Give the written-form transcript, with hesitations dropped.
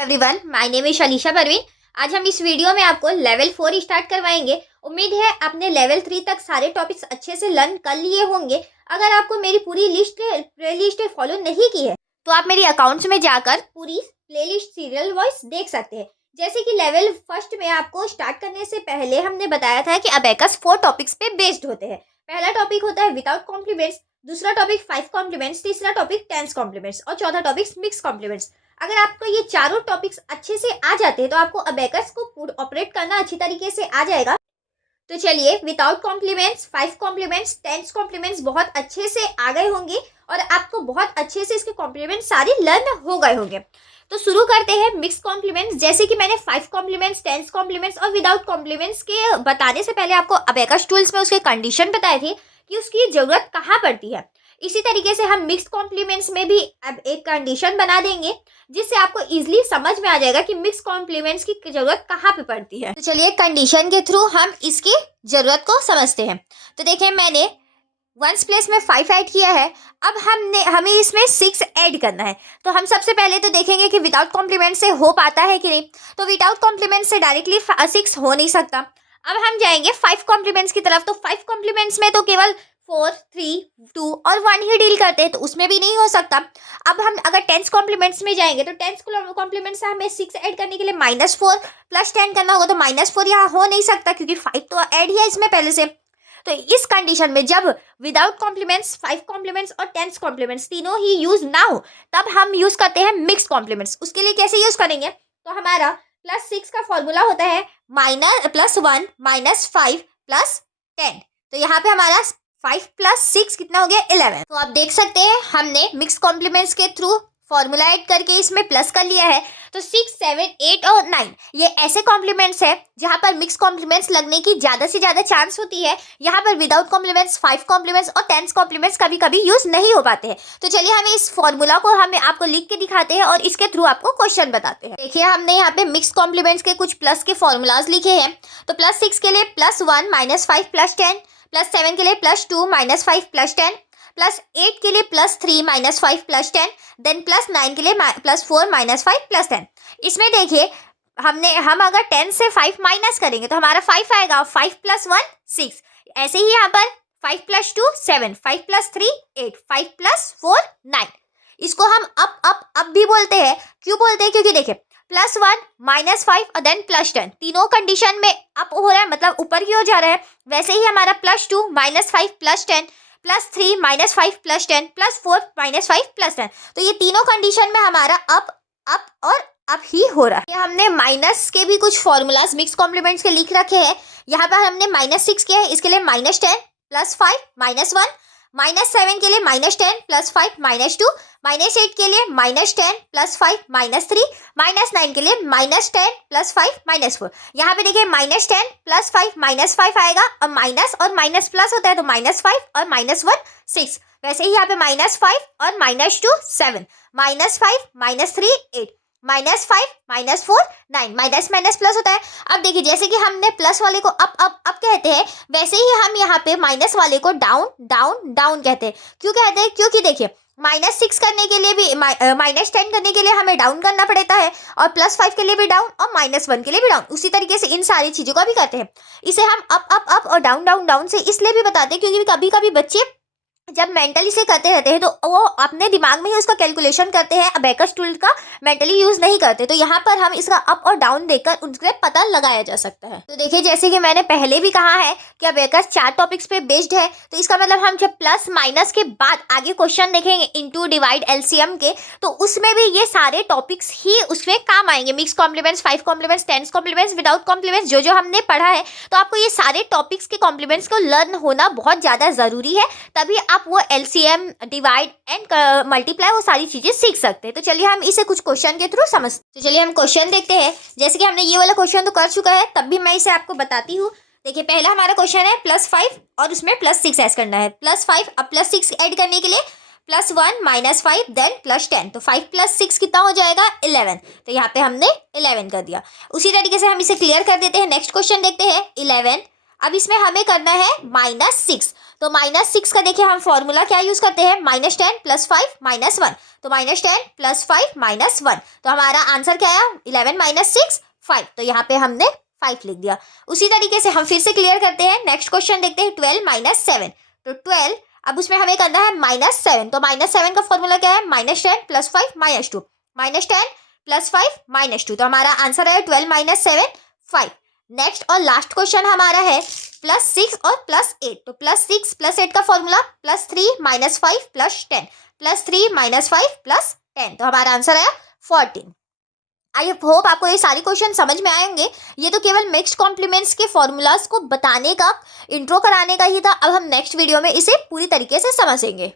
Everyone, my name is Shalisha Parveen. आज हम इस वीडियो में आपको लेवल 4 स्टार्ट करवाएंगे। उम्मीद है आपने लेवल 3 तक सारे टॉपिक्स अच्छे से लर्न कर लिए होंगे। अगर आपको मेरी पूरी प्लेलिस्ट फॉलो नहीं की है तो आप मेरी अकाउंट्स में जाकर पूरी प्लेलिस्ट सीरियल वाइज देख सकते हैं। जैसे कि लेवल फर्स्ट में आपको स्टार्ट करने से पहले हमने बताया था कि अबेकस 4 टॉपिक्स पे बेस्ड होते हैं। पहला टॉपिक होता है विदाउट कॉम्प्लीमेंट्स, दूसरा टॉपिक 5 कॉम्प्लीमेंट्स, तीसरा टॉपिक 10 कॉम्प्लीमेंट्स और चौथा टॉपिक मिक्स कॉम्प्लीमेंट्स। अगर आपको ये चारों टॉपिक्स अच्छे से आ जाते हैं तो आपको अबेकस को ऑपरेट करना अच्छी तरीके से आ जाएगा। तो चलिए, विदाउट कॉम्प्लीमेंट्स, 5 कॉम्प्लीमेंट्स, 10 कॉम्प्लीमेंट्स बहुत अच्छे से आ गए होंगे और आपको बहुत अच्छे से इसके कॉम्प्लीमेंट्स सारे लर्न हो गए होंगे। तो शुरू करते हैं मिक्स कॉम्प्लीमेंट्स। जैसे कि मैंने 5 कॉम्प्लीमेंट्स, 10 कॉम्प्लीमेंट्स और विदाउट कॉम्प्लीमेंट्स के बताने से पहले आपको अबेकस टूल्स में उसके कंडीशन बताए थे कि उसकी जरूरत कहाँ पड़ती है। इसी तरीके से हम मिक्स कॉम्प्लीमेंट्स में भी अब एक कंडीशन बना देंगे जिससे आपको इजीली समझ में आ जाएगा कि मिक्स कॉम्प्लीमेंट्स की जरूरत कहाँ पे पड़ती है। तो चलिए, कंडीशन के थ्रू हम इसकी जरूरत को समझते हैं। तो देखिए, मैंने वंस प्लेस में 5 ऐड किया है। अब हमें इसमें 6 ऐड करना है। तो हम सबसे पहले तो देखेंगे कि विदाउट कॉम्प्लीमेंट से हो पाता है कि नहीं। तो विदाउट कॉम्प्लीमेंट से डायरेक्टली 6 हो नहीं सकता। अब हम जाएंगे 5 कॉम्प्लीमेंट्स की तरफ। तो 5 कॉम्प्लीमेंट्स में तो केवल 4, 3, 2 और 1 ही डील करते हैं, तो उसमें भी नहीं हो सकता। अब हम अगर 10 कॉम्प्लीमेंट्स में जाएंगे तो 10 कॉम्प्लीमेंट से हमें 6 ऐड करने के लिए -4 प्लस 10 करना होगा। तो -4 यहाँ हो नहीं सकता क्योंकि 5 तो ऐड ही है इसमें पहले से। तो इस कंडीशन में जब विदाउट कॉम्प्लीमेंट्स, 5 कॉम्प्लीमेंट्स और 10 कॉम्प्लीमेंट्स तीनों ही यूज ना हो तब हम यूज करते हैं मिक्स कॉम्प्लीमेंट्स। उसके लिए कैसे यूज करेंगे? तो हमारा +6 का फॉर्मूला होता है +1 -5 +10। तो यहाँ पे हमारा 5 + 6 कितना हो गया? 11। तो आप देख सकते हैं हमने मिक्स कॉम्प्लीमेंट्स के थ्रू फॉर्मूला ऐड करके इसमें प्लस कर लिया है। तो 6, 7, 8 और 9 ये ऐसे कॉम्प्लीमेंट्स है जहां पर मिक्स कॉम्प्लीमेंट्स लगने की ज्यादा से ज्यादा चांस होती है। यहाँ पर विदाउट कॉम्प्लीमेंट्स, 5 कॉम्प्लीमेंट्स और 10 कॉम्प्लीमेंट्स कभी कभी यूज नहीं हो पाते हैं। तो चलिए, हमें इस फॉर्मूला को हमें आपको लिख के दिखाते हैं और इसके थ्रू आपको क्वेश्चन बताते हैं। देखिए, हमने यहाँ पे मिक्स कॉम्प्लीमेंट्स के कुछ प्लस के फॉर्मूलाज लिखे हैं। तो +6 के लिए +1 -5 +10, +7 के लिए +2 -5 +10, +8 के लिए +3 -5 +10, देन +9 के लिए +4 -5 +10। इसमें देखिए, हम अगर 10 से 5 माइनस करेंगे तो हमारा 5 आएगा। 5 + 1 6। ऐसे ही यहाँ पर 5 + 2 7, 5 + 3 8, 5 + 4 9। इसको हम अप भी बोलते हैं। क्यों बोलते हैं? क्योंकि देखिए, +1 -5 और देन +10 तीनों कंडीशन में अप हो रहा है, मतलब ऊपर की ओर जा रहा है। वैसे ही हमारा +2 -5 +10, +3 -5 +10, +4 -5 +10। तो ये तीनों कंडीशन में हमारा अप और अप ही हो रहा है। हमने माइनस के भी कुछ फॉर्मूलाज मिक्स कॉम्प्लीमेंट्स के लिख रखे हैं। यहाँ पर हमने -6 किया है, इसके लिए -10 +5 -1, -7 के लिए -10 +5 -2, -8 के लिए -10 +5 -3, -9 के लिए -10 +5 -4। यहाँ पे देखिए, -10 +5 -5 आएगा और माइनस प्लस होता है तो -5 और -1 6। वैसे ही यहाँ पे -5 और -2 7, -5 -3 8, -5 -4 9, माइनस प्लस होता है। अब देखिए, जैसे कि हमने प्लस वाले को अप कहते हैं, वैसे ही हम यहाँ पे माइनस वाले को डाउन डाउन डाउन कहते हैं। क्यों कहते हैं? क्योंकि देखिए, -6 करने के लिए भी, -10 करने के लिए हमें डाउन करना पड़ता है और +5 के लिए भी डाउन और -1 के लिए भी डाउन। उसी तरीके से इन सारी चीज़ों का भी करते हैं। इसे हम अप और डाउन डाउन डाउन से इसलिए भी बताते हैं क्योंकि कभी कभी बच्चे जब मेंटली से करते रहते हैं तो वो अपने दिमाग में ही उसका कैलकुलेशन करते हैं, अबेकस टूल का मेंटली यूज नहीं करते। तो यहाँ पर हम इसका अप और डाउन देकर उनसे पता लगाया जा सकता है। तो देखिए, जैसे कि मैंने पहले भी कहा है कि अबेकस 4 टॉपिक्स पे बेस्ड है। तो इसका मतलब हम जब प्लस माइनस के बाद आगे क्वेश्चन देखेंगे इंटू, डिवाइड, एलसीएम के, तो उसमें भी ये सारे टॉपिक्स ही उसमें काम आएंगे। Mix complements, 5 complements, 10 complements, without complements, जो हमने पढ़ा है। तो आपको ये सारे टॉपिक्स के कॉम्प्लीमेंट्स को लर्न होना बहुत ज़्यादा ज़रूरी है, तभी आप वो एलसीएम, डिवाइड एंड मल्टीप्लाई वो सारी चीजें सीख सकते हैं। तो चलिए, हम इसे कुछ क्वेश्चन के थ्रू समझते हैं। तो चलिए, हम क्वेश्चन देखते हैं। जैसे कि हमने ये वाला क्वेश्चन तो कर चुका है, तब भी मैं इसे आपको बताती हूँ। देखिए, पहला हमारा क्वेश्चन है +5 और उसमें +6 ऐड करना है। +5 अब +6 ऐड करने के लिए +1 -5 देन +10। तो 5 + 6 कितना हो जाएगा? 11। तो यहाँ पे हमने 11 कर दिया। उसी तरीके से हम इसे क्लियर कर देते हैं। नेक्स्ट क्वेश्चन देखते हैं 11। अब इसमें हमें करना है -6। तो -6 का देखिए हम फॉर्मूला क्या यूज करते हैं, -10 + 5 -1। तो -10 + 5 -1, तो हमारा आंसर क्या आया, 11 - 6 5। तो यहाँ पे हमने 5 लिख दिया। उसी तरीके से हम फिर से क्लियर करते हैं, नेक्स्ट क्वेश्चन देखते हैं, 12 - 7। तो 12, अब उसमें हमें करना है -7। तो -7 का फॉर्मूला क्या है, -10 + 5 -2, -10 + 5 -2। तो हमारा आंसर है 12 - 7 5। नेक्स्ट और लास्ट क्वेश्चन हमारा है +6 और +8। तो +6 +8 का फॉर्मूला +3 - 5 + 10, +3 - 5 + 10। तो हमारा आंसर है 14। आई होप आपको ये सारी क्वेश्चन समझ में आएंगे। ये तो केवल मिक्स्ड कॉम्प्लीमेंट्स के फॉर्मूलाज को बताने का, इंट्रो कराने का ही था। अब हम नेक्स्ट वीडियो में इसे पूरी तरीके से समझेंगे।